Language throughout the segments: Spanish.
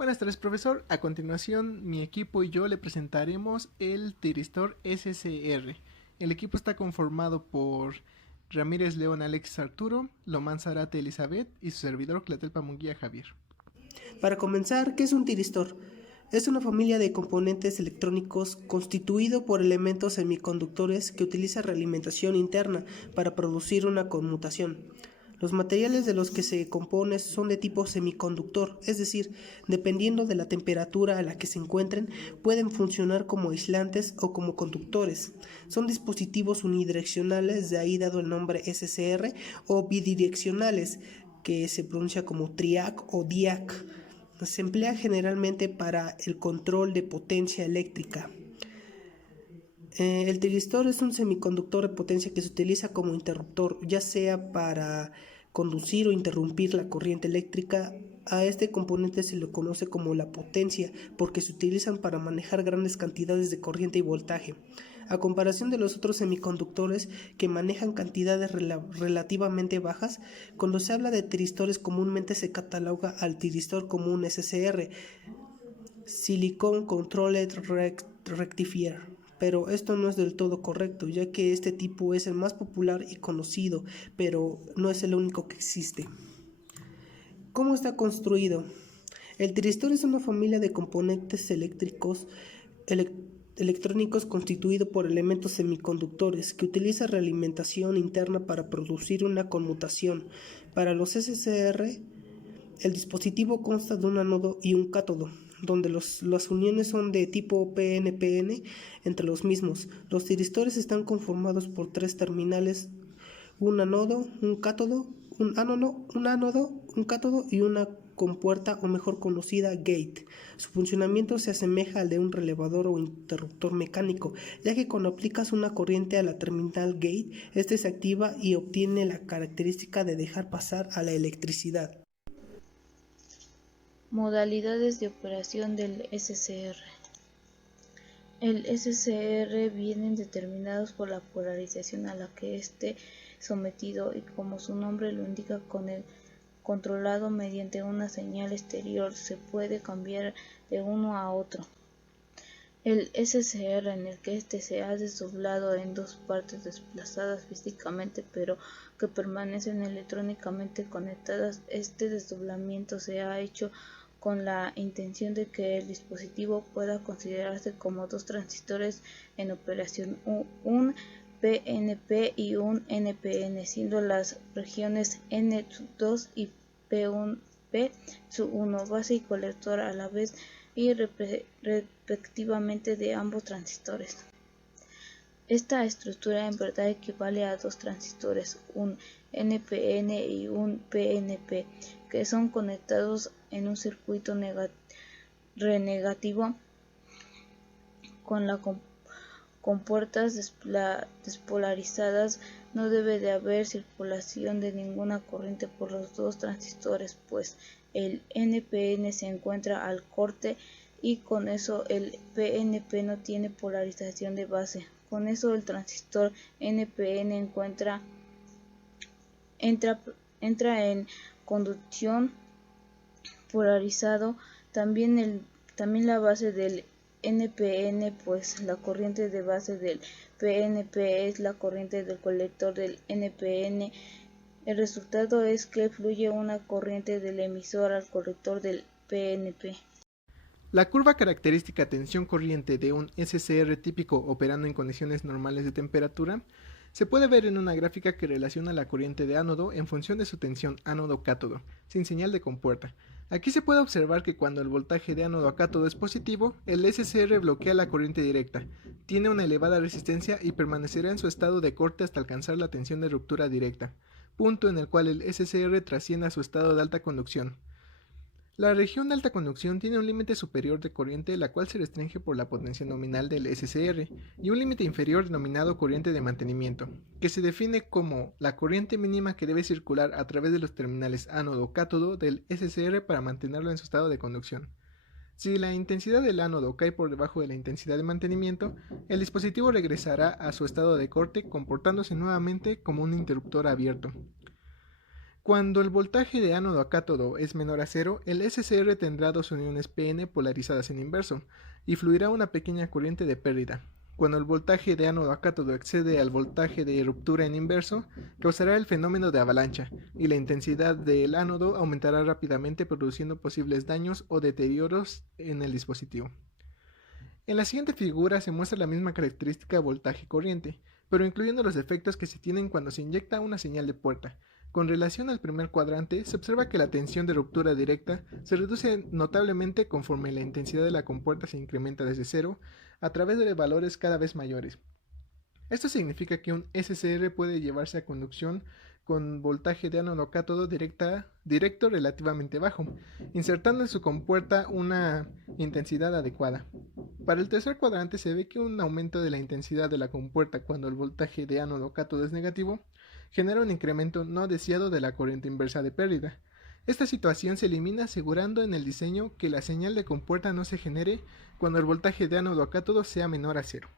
Buenas tardes, profesor. A continuación, mi equipo y yo le presentaremos el tiristor SCR. El equipo está conformado por Ramírez León Alex Arturo, Lomán Zarate Elizabeth y su servidor Clatelpa Munguía Javier. Para comenzar, ¿qué es un tiristor? Es una familia de componentes electrónicos constituido por elementos semiconductores que utiliza realimentación interna para producir una conmutación. Los materiales de los que se compone son de tipo semiconductor, es decir, dependiendo de la temperatura a la que se encuentren, pueden funcionar como aislantes o como conductores. Son dispositivos unidireccionales, de ahí dado el nombre SCR, o bidireccionales, que se pronuncia como TRIAC o DIAC. Se emplea generalmente para el control de potencia eléctrica. El tiristor es un semiconductor de potencia que se utiliza como interruptor, ya sea para conducir o interrumpir la corriente eléctrica. A este componente se le conoce como la potencia, porque se utilizan para manejar grandes cantidades de corriente y voltaje. A comparación de los otros semiconductores que manejan cantidades relativamente bajas, cuando se habla de tiristores comúnmente se cataloga al tiristor como un SCR, Silicon Controlled Rectifier. Pero esto no es del todo correcto, ya que este tipo es el más popular y conocido, pero no es el único que existe. ¿Cómo está construido? El tiristor es una familia de componentes electrónicos constituido por elementos semiconductores que utiliza realimentación interna para producir una conmutación. Para los SCR, el dispositivo consta de un ánodo y un cátodo, donde las uniones son de tipo PN-PN entre los mismos. Los tiristores están conformados por tres terminales: un ánodo, un cátodo, un cátodo y una compuerta, o mejor conocida gate. Su funcionamiento se asemeja al de un relevador o interruptor mecánico, ya que cuando aplicas una corriente a la terminal gate, este se activa y obtiene la característica de dejar pasar a la electricidad. Modalidades de operación del SCR. El SCR vienen determinados por la polarización a la que esté sometido y, como su nombre lo indica, controlado mediante una señal exterior. Se puede cambiar de uno a otro. El SCR en el que éste se ha desdoblado en dos partes desplazadas físicamente pero que permanecen electrónicamente conectadas. Este desdoblamiento se ha hecho con la intención de que el dispositivo pueda considerarse como dos transistores en operación, un PNP y un NPN, siendo las regiones N2 y P1 base y colector a la vez y respectivamente de ambos transistores. Esta estructura en verdad equivale a dos transistores, un NPN y un PNP, que son conectados en un circuito negativo con la compuertas despolarizadas. No debe de haber circulación de ninguna corriente por los dos transistores, pues el NPN se encuentra al corte y con eso el PNP no tiene polarización de base. Con eso el transistor NPN entra en conducción polarizado. También la base del NPN, pues la corriente de base del PNP es la corriente del colector del NPN. El resultado es que fluye una corriente del emisor al colector del PNP. La curva característica tensión-corriente de un SCR típico operando en condiciones normales de temperatura se puede ver en una gráfica que relaciona la corriente de ánodo en función de su tensión ánodo-cátodo, sin señal de compuerta. Aquí se puede observar que cuando el voltaje de ánodo a cátodo es positivo, el SCR bloquea la corriente directa, tiene una elevada resistencia y permanecerá en su estado de corte hasta alcanzar la tensión de ruptura directa, punto en el cual el SCR trasciende a su estado de alta conducción. La región de alta conducción tiene un límite superior de corriente, la cual se restringe por la potencia nominal del SCR, y un límite inferior denominado corriente de mantenimiento, que se define como la corriente mínima que debe circular a través de los terminales ánodo-cátodo del SCR para mantenerlo en su estado de conducción. Si la intensidad del ánodo cae por debajo de la intensidad de mantenimiento, el dispositivo regresará a su estado de corte, comportándose nuevamente como un interruptor abierto. Cuando el voltaje de ánodo a cátodo es menor a cero, el SCR tendrá dos uniones PN polarizadas en inverso y fluirá una pequeña corriente de pérdida. Cuando el voltaje de ánodo a cátodo excede al voltaje de ruptura en inverso, causará el fenómeno de avalancha y la intensidad del ánodo aumentará rápidamente produciendo posibles daños o deterioros en el dispositivo. En la siguiente figura se muestra la misma característica voltaje-corriente, pero incluyendo los efectos que se tienen cuando se inyecta una señal de puerta. Con relación al primer cuadrante, se observa que la tensión de ruptura directa se reduce notablemente conforme la intensidad de la compuerta se incrementa desde cero a través de valores cada vez mayores. Esto significa que un SCR puede llevarse a conducción con voltaje de ánodo cátodo directo relativamente bajo, insertando en su compuerta una intensidad adecuada. Para el tercer cuadrante se ve que un aumento de la intensidad de la compuerta cuando el voltaje de ánodo cátodo es negativo genera un incremento no deseado de la corriente inversa de pérdida. Esta situación se elimina asegurando en el diseño que la señal de compuerta no se genere cuando el voltaje de ánodo a cátodo sea menor a cero.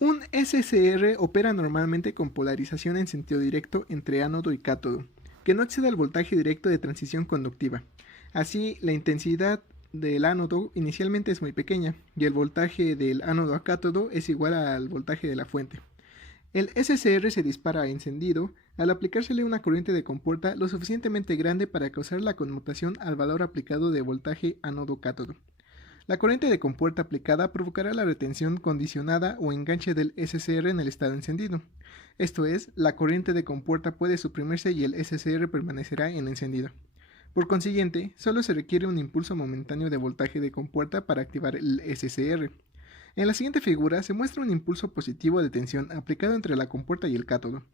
Un SCR opera normalmente con polarización en sentido directo entre ánodo y cátodo, que no excede al voltaje directo de transición conductiva. Así, la intensidad del ánodo inicialmente es muy pequeña y el voltaje del ánodo a cátodo es igual al voltaje de la fuente. El SCR se dispara encendido al aplicársele una corriente de compuerta lo suficientemente grande para causar la conmutación al valor aplicado de voltaje ánodo-cátodo. La corriente de compuerta aplicada provocará la retención condicionada o enganche del SCR en el estado encendido. Esto es, la corriente de compuerta puede suprimirse y el SCR permanecerá en encendido. Por consiguiente, solo se requiere un impulso momentáneo de voltaje de compuerta para activar el SCR. En la siguiente figura se muestra un impulso positivo de tensión aplicado entre la compuerta y el cátodo,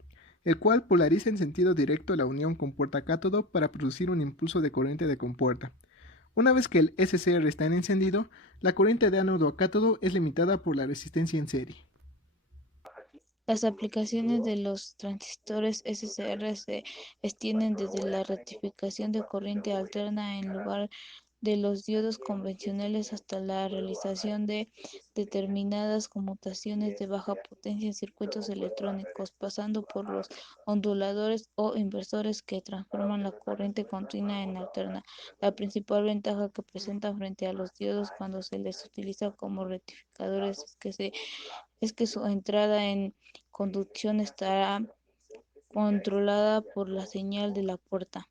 el cual polariza en sentido directo la unión compuerta-cátodo para producir un impulso de corriente de compuerta. Una vez que el SCR está en encendido, la corriente de ánodo a cátodo es limitada por la resistencia en serie. Las aplicaciones de los transistores SCR se extienden desde la rectificación de corriente alterna en lugar de los diodos convencionales hasta la realización de determinadas conmutaciones de baja potencia en circuitos electrónicos, pasando por los onduladores o inversores que transforman la corriente continua en alterna. La principal ventaja que presenta frente a los diodos cuando se les utiliza como rectificadores es que su entrada en conducción estará controlada por la señal de la puerta.